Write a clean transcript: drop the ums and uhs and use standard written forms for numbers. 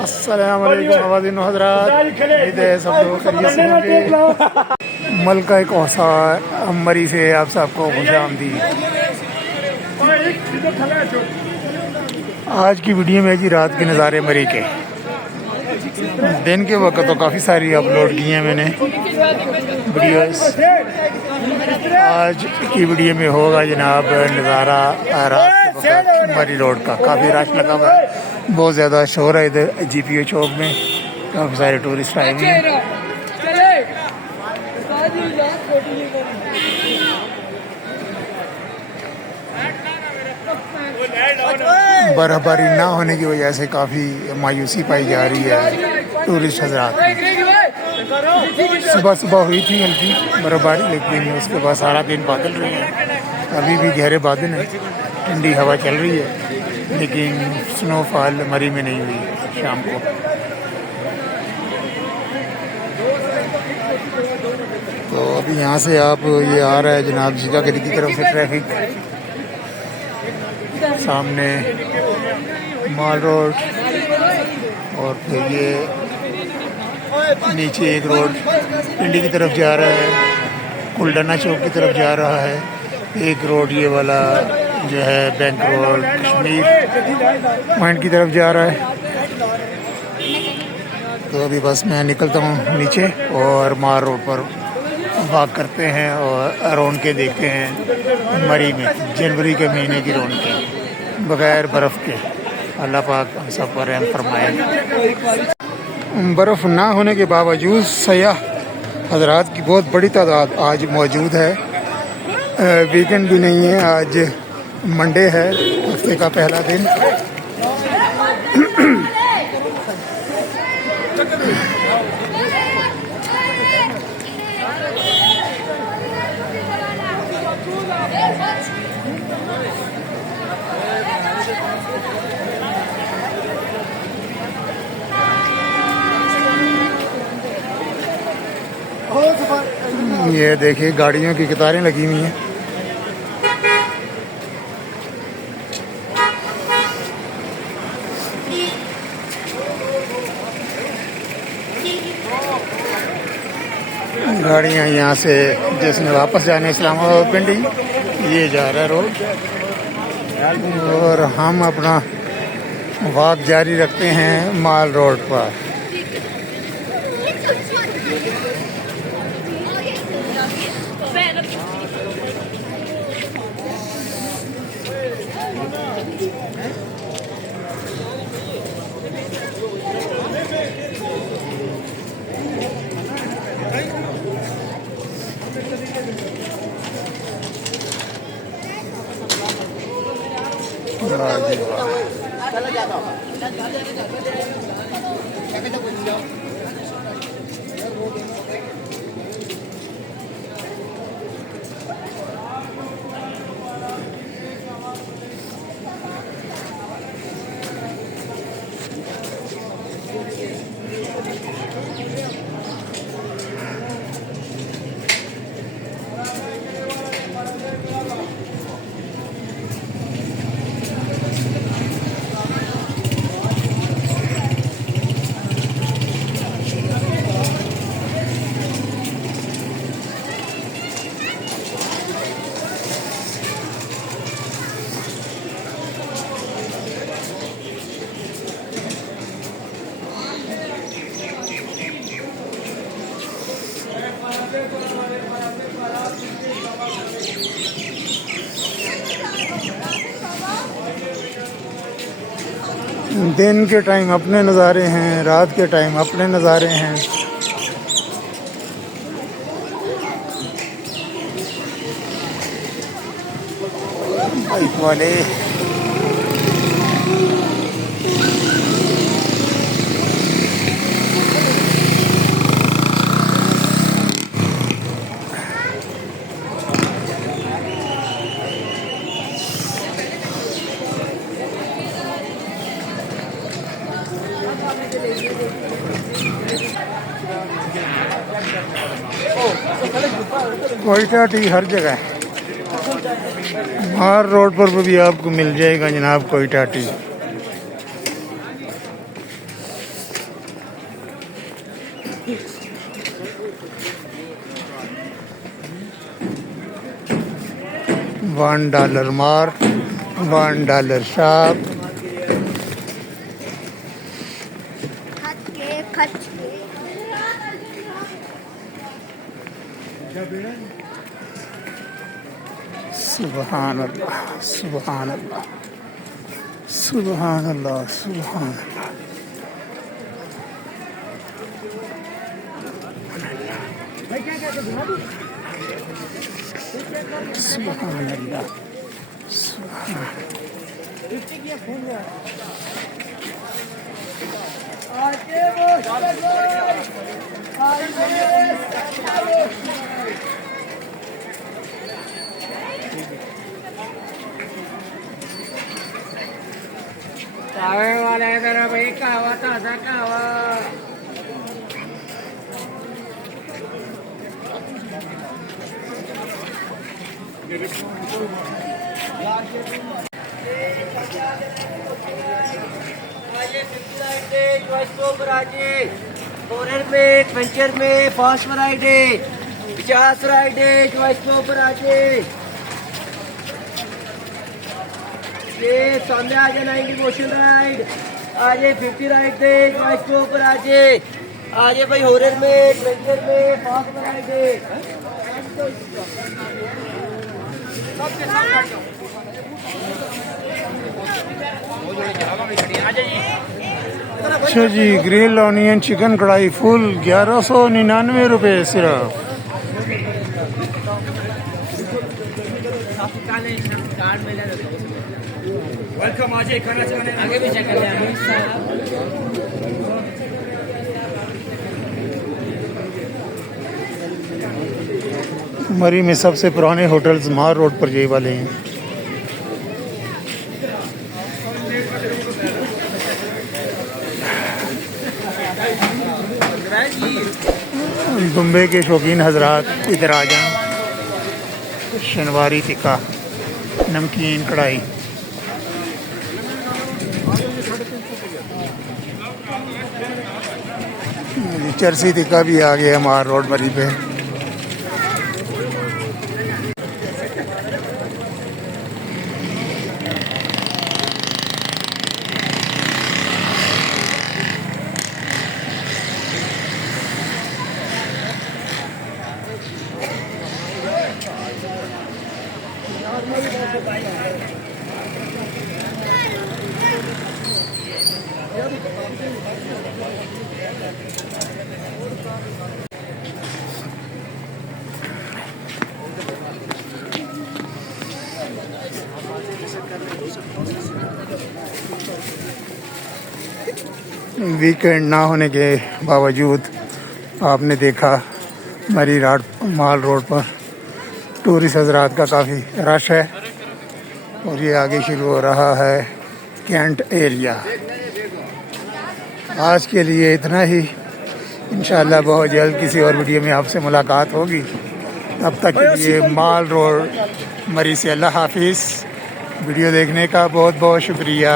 अस्सलाम वालेकुम ख़वातीन व हज़रात, उम्मीद है सब लोग खैरियत से होंगे। मलका कौसा मरी से आप सबको खुशामदीद। आज की वीडियो में जी रात के नज़ारे मरी के। दिन के वक्त तो काफ़ी सारी अपलोड की हैं मैंने वीडियोस। आज की वीडियो में होगा जनाब नज़ारा रात के वक्त मरी रोड का। काफ़ी रश लगा हुआ है, बहुत ज़्यादा शोर है इधर GPO चौक में। काफ़ी सारे टूरिस्ट आए हुए हैं। बर्फबारी ना होने की वजह से काफ़ी मायूसी पाई जा रही है टूरिस्ट हजरात में। सुबह सुबह हुई थी हल्की बर्फबारी, लेकिन उसके बाद सारा दिन बादल रहे हैं। अभी भी गहरे बादल हैं, ठंडी हवा चल रही है, लेकिन स्नोफॉल मरी में नहीं हुई शाम को। तो अभी यहाँ से आप ये आ रहा है जनाब जीका गली की तरफ से ट्रैफिक। सामने माल रोड और फिर ये नीचे एक रोड पिंडी की तरफ जा रहा है, कुलडना चौक की तरफ जा रहा है। एक रोड ये वाला जो है बैंक रोड कश्मीर पॉइंट की तरफ जा रहा है। तो अभी बस मैं निकलता हूँ नीचे और माल रोड पर वॉक करते हैं और रौनक के देखते हैं मरी में, जनवरी के महीने की रौनकें बग़ैर बर्फ़ के। अल्लाह पाक हम सब पर रहम फरमाए। बर्फ़ ना होने के बावजूद सयाह हज़रात की बहुत बड़ी तादाद आज मौजूद है। वीकेंड भी नहीं है, आज मंडे है, हफ्ते का पहला दिन। ये देखिए गाड़ियों की कतारें लगी हुई हैं। गाड़ियाँ यहाँ से जिसने वापस जाने इस्लामाबाद पिंडी, ये जा रहा है रोड, और हम अपना वॉक जारी रखते हैं माल रोड पर। दिन के टाइम अपने नज़ारे हैं, रात के टाइम अपने नज़ारे हैं। बाइक वाले कोयटा टी हर जगह है। हर रोड पर भी आपको मिल जाएगा जनाब कोयटा टी। $1 mark, $1 shop. सुभान अल्लाह, सुभान अल्लाह, सुभान अल्लाह, सुभान अल्लाह। सुभान अल्लाह, सुभान। कावे वाला है मेरा भाई, कावा ताजा कावा। फोरर में, एडवेंचर में, फास्ट वैरायटी 50 राइडे चॉइस के ऊपर आके ये सामने आ जाए 90 मोशन राइड, आजे 50 राइड दे चॉइस के ऊपर आजे आजे भाई हॉरर में, एडवेंचर में, फास्ट वैरायटी सबके साथ अच्छा जी, ग्रिल ऑनियन चिकन कढ़ाई फुल 1199 रुपये सिर्फ। वेलकम आजे खाना चलाने आगे भी चेक कर लें। मरी में सबसे पुराने होटल्स मार रोड पर यही वाले हैं। दुम्बे के शौकीन हजरात इधर आ जाएं। शनवारी टिक्का, नमकीन कढ़ाई, चरसी टिक्का भी आ गया मार रोड मरी पे। वीकेंड ना होने के बावजूद आपने देखा मरी राड माल रोड पर टूरिस्ट हजरात का काफ़ी रश है और ये आगे शुरू हो रहा है कैंट एरिया। आज के लिए इतना ही, इंशाल्लाह बहुत जल्द किसी और वीडियो में आपसे मुलाकात होगी। तब तक के लिए माल रोड मरी से अल्लाह हाफिज़। वीडियो देखने का बहुत बहुत शुक्रिया।